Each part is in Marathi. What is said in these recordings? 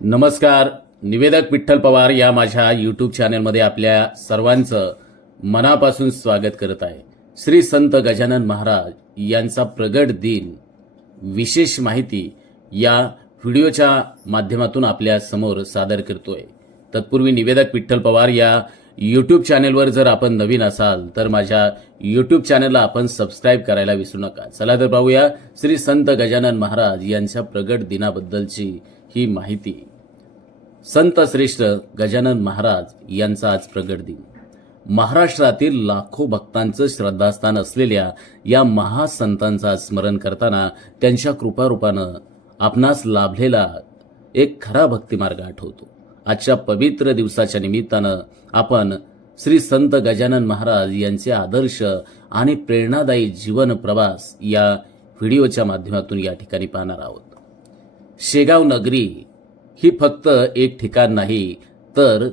नमस्कार. निवेदक विठ्ठल पवार या माझ्या यूट्यूब चॅनलमध्ये आपल्या सर्वांचं मनापासून स्वागत करत आहे. श्री संत गजानन महाराज यांचा प्रगट दिन विशेष माहिती या व्हिडिओच्या माध्यमातून आपल्या समोर सादर करतोय. तत्पूर्वी निवेदक विठ्ठल पवार या यूट्यूब चॅनलवर जर आपण नवीन असाल तर माझ्या यूट्यूब चॅनलला आपण सबस्क्राईब करायला विसरू नका. चला तर पाहूया श्री संत गजानन महाराज यांच्या प्रगट दिनाबद्दलची ही माहिती. संत श्रेष्ठ गजानन महाराज यांचा आज प्रगट दिन. महाराष्ट्रातील लाखो भक्तांचं श्रद्धास्थान असलेल्या या महासंतांचा स्मरण करताना त्यांच्या कृपारूपानं आपणास लाभलेला एक खरा भक्तिमार्ग आठवतो. आजच्या पवित्र दिवसाच्या निमित्तानं आपण श्री संत गजानन महाराज यांचे आदर्श आणि प्रेरणादायी जीवन प्रवास या व्हिडिओच्या माध्यमातून या ठिकाणी पाहणार आहोत. शेगाव नगरी ही फक्त एक ठिकाण नाही तर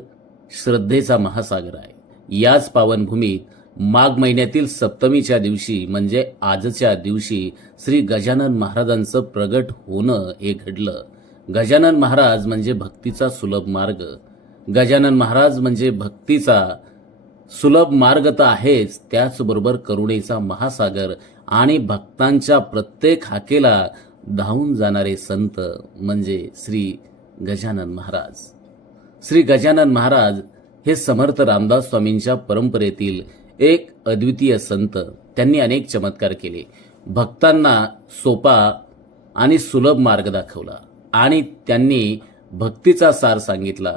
श्रद्धेचा महासागर आहे. याच पावनभूमीत माघ महिन्यातील सप्तमीच्या दिवशी म्हणजे आजच्या दिवशी श्री गजानन महाराजांचं प्रगट होणं हे घडलं. गजानन महाराज म्हणजे भक्तीचा सुलभ मार्ग. गजानन महाराज म्हणजे भक्तीचा सुलभ मार्ग तर आहेच, त्याचबरोबर करुणेचा महासागर आणि भक्तांच्या प्रत्येक हाकेला धावून जाणारे संत म्हणजे श्री गजानन महाराज. श्री गजानन महाराज हे समर्थ रामदास स्वामींच्या परंपरेतील एक अद्वितीय संत. त्यांनी अनेक चमत्कार केले, भक्तांना सोपा आणि सुलभ मार्ग दाखवला आणि त्यांनी भक्तीचा सार सांगितला.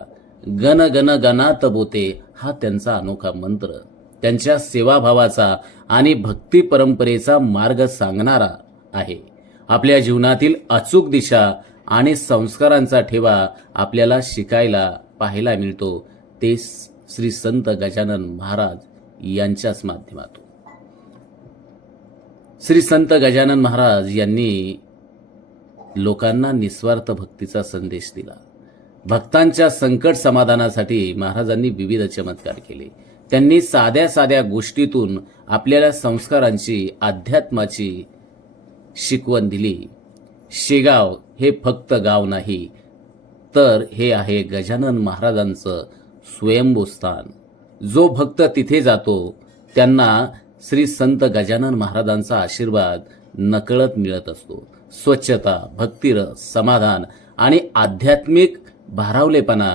गण गण गणात बोते हा त्यांचा अनोखा मंत्र त्यांच्या सेवाभावाचा आणि भक्ती परंपरेचा मार्ग सांगणारा आहे. आपल्या जीवनातील अचूक दिशा आणि संस्कारांचा ठेवा आपल्याला शिकायला पाहायला मिळतो ते श्री संत गजानन महाराज यांच्याच माध्यमातून. श्री संत गजानन महाराज यांनी लोकांना निस्वार्थ भक्तीचा संदेश दिला. भक्तांच्या संकट समाधानासाठी महाराजांनी विविध चमत्कार केले. त्यांनी साध्या साध्या गोष्टीतून आपल्याला संस्कारांची, अध्यात्माची शिकवण दिली. शेगाव हे फक्त गाव नाही तर हे आहे गजानन महाराजांचं स्वयंभू स्थान. जो भक्त तिथे जातो त्यांना श्री संत गजानन महाराजांचा आशीर्वाद नकळत मिळत असतो. स्वच्छता, भक्तिरस, समाधान आणि आध्यात्मिक भारावलेपणा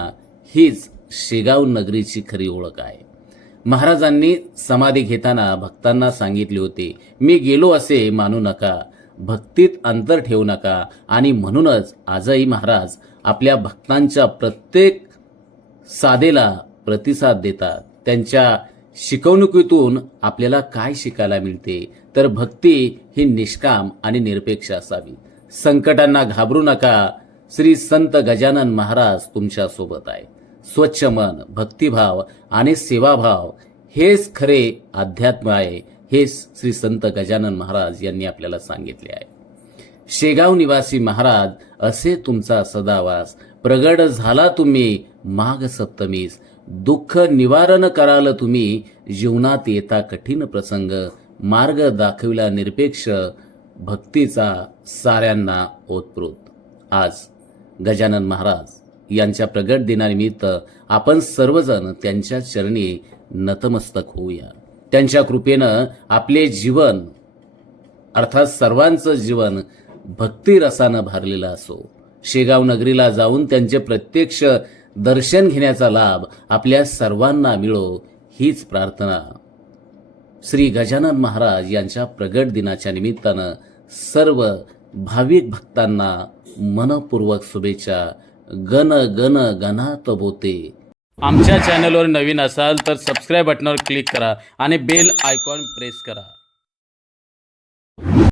हीच शेगाव नगरीची खरी ओळख आहे. महाराजांनी समाधी घेताना भक्तांना सांगितले होते, मी गेलो असे मानू नका, भक्तीत अंतर ठेवू नका. आणि म्हणूनच आजही महाराज आपल्या भक्तांच्या प्रत्येक साधेला प्रतिसाद देतात. त्यांच्या शिकवणुकीतून आपल्याला काय शिकायला मिळते तर भक्ती ही निष्काम आणि निरपेक्ष असावी. संकटांना घाबरू नका, श्री संत गजानन महाराज तुमच्या सोबत आहे. स्वच्छ मन, भक्तिभाव आणि सेवाभाव हेच खरे अध्यात्म आहे, हे श्री संत गजानन महाराज यांनी आपल्याला सांगितले आहे. शेगाव निवासी महाराज असे तुमचा सदावास, प्रगट झाला तुम्ही माघ सप्तमीस, दुःख निवारण कराल तुम्ही, जीवनात येता कठीण प्रसंग, मार्ग दाखविला निरपेक्ष, भक्तीचा साऱ्यांना ओतप्रोत. आज गजानन महाराज यांच्या प्रगट दिनानिमित्त आपण सर्वजण त्यांच्या चरणी नतमस्तक होऊया. त्यांच्या कृपेनं आपले जीवन अर्थात सर्वांचं जीवन भक्तिरसानं भरलेलं असो. शेगाव नगरीला जाऊन त्यांचे प्रत्यक्ष दर्शन घेण्याचा लाभ आपल्या सर्वांना मिळो हीच प्रार्थना. श्री गजानन महाराज यांच्या प्रगट दिनाच्या निमित्तानं सर्व भाविक भक्तांना मनपूर्वक शुभेच्छा. गण गण गणात बोते. आमच्या चॅनलवर नवीन असाल तर सबस्क्राईब बटनावर क्लिक करा आणि बेल आयकॉन प्रेस करा.